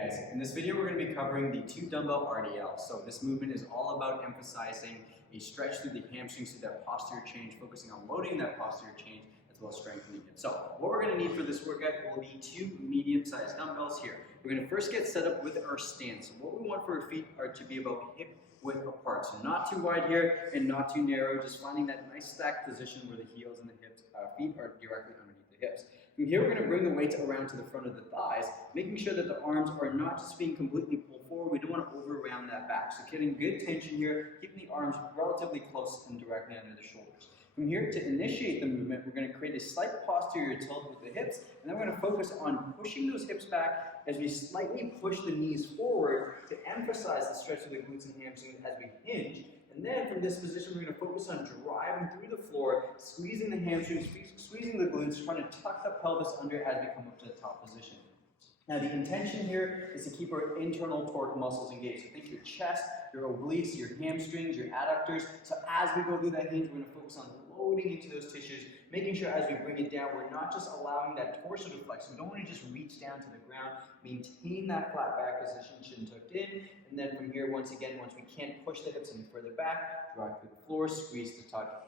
guys, in this video we're going to be covering the 2 dumbbell RDL. So this movement is all about emphasizing a stretch through the hamstrings through that posterior change, focusing on loading that posterior change as well as strengthening it. So what we're going to need for this workout will be 2 medium-sized dumbbells here. We're going to first get set up with our stance. So what we want for our feet are to be about hip width apart. So not too wide here and not too narrow, just finding that nice stacked position where the heels and the feet are directly underneath the hips. From here, we're going to bring the weights around to the front of the thighs, making sure that the arms are not just being completely pulled forward. We don't want to over-round that back. So getting good tension here, keeping the arms relatively close and directly under the shoulders. From here, to initiate the movement, we're going to create a slight posterior tilt with the hips, and then we're going to focus on pushing those hips back as we slightly push the knees forward to emphasize the stretch of the glutes and hamstrings as we hinge. And then from this position, we're going to focus on driving through the floor, squeezing the hamstrings, squeezing the glutes, trying to tuck the pelvis under as we come up to the top position. Now the intention here is to keep our internal torque muscles engaged. So think your chest, your obliques, your hamstrings, your adductors. So as we go through that hinge, we're going to focus on loading into those tissues, making sure as we bring it down, we're not just allowing that torso to flex. We don't want to just reach down to the ground. Maintain that flat back position, chin tucked in. And then from here, once again, once we can't push the hips any further back, drive through the floor, squeeze to tuck,